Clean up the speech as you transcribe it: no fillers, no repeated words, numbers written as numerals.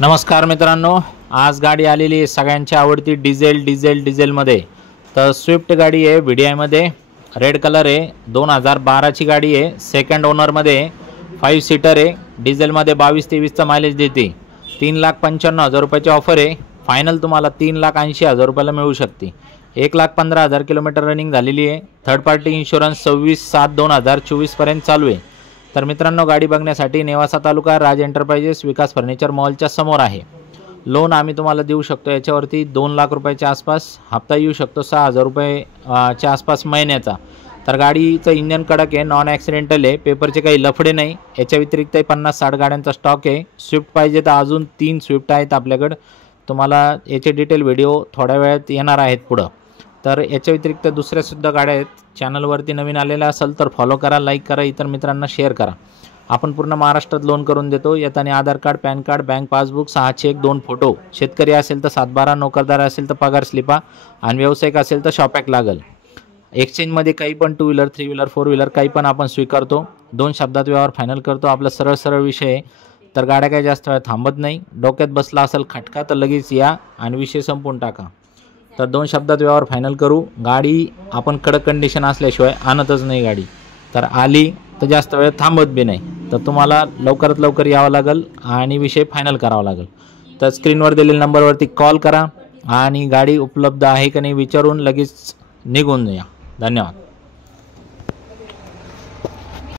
नमस्कार मित्रांनो, आज गाडी आलेली आहे सगळ्यांची आवडती डिझेलमध्ये। तर स्विफ्ट गाडी आहे VDI मध्ये, रेड कलर आहे, 2012 ची गाडी आहे, सेकंड ओनर मध्ये, 5 सीटर आहे, डिझेल मध्ये 22-23 चा मायलेज देते। 3,95,000 रुपयाची ऑफर आहे, फायनल तुम्हाला 3,80,000 रुपयाला मिळू शकते। 1,15,000 किलोमीटर रनिंग झालेली आहे। थर्ड पार्टी इन्शुरन्स 26/7/2024 पर्यंत चालू आहे। तर मित्रांनो, गाडी बघण्यासाठी नेवासा तालुका राज एंटरप्राइजेस विकास फर्निचर मॉलच्या समोर आहे। लोन आम्ही तुम्हाला देऊ शकतो याच्यावरती 2 लाख रुपयाच्या आसपास, हप्ता येऊ शकतो 6,000 रुपयाच्या आसपास महिन्याचा। तर गाडीचं इंजन कडक आहे, नॉन ॲक्सिडेंटल आहे, पेपरचे काही लफडे नाही। याच्या व्यतिरिक्त 50-60 गाड्यांचा स्टॉक आहे। स्विफ्ट पाहिजे तर अजून 3 स्विफ्ट आहेत आपल्याकडे, तुम्हाला याचे डिटेल व्हिडिओ थोड्या वेळात येणार आहेत पुढं। तर याच्या व्यतिरिक्त दुसऱ्या सुद्धा गाड्या आहेत। चॅनलवरती नवीन आलेला असेल तर फॉलो करा, लाईक करा, इतर मित्रांना शेअर करा। आपण पूर्ण महाराष्ट्रात लोन करून देतो। याताने Aadhaar card, PAN card, bank passbook, 6 cheque, 2 photo, शेतकरी असेल तर 7/12, नोकरदार असेल तर पगार स्लिपा आणि व्यावसायिक असेल तर शॉपॅक लागल। एक्सचेंजमध्ये काही पण 2 व्हीलर, 3 व्हीलर, 4 व्हीलर काही पण आपण स्वीकारतो। 2 शब्दात व्यवहार फायनल करतो। आपला सरळ विषय आहे। तर गाड्या काही जास्त वेळ थांबत नाही। डोक्यात बसला असेल खटका तर लगेच या आणि विषय संपवून टाका। तर 2 शब्दात व्यवहार फायनल करू। गाडी आपण कडक कंडिशन असल्याशिवाय आणतच नाही गाडी। तर आली तर जास्त वेळ थांबत बी नाही। तर तुम्हाला लवकरात लवकर यावं लागेल आणि विषय फायनल करावा लागेल। तर स्क्रीनवर दिलेल्या नंबरवरती कॉल करा आणि गाडी उपलब्ध आहे का नाही विचारून लगेच निघून या। धन्यवाद।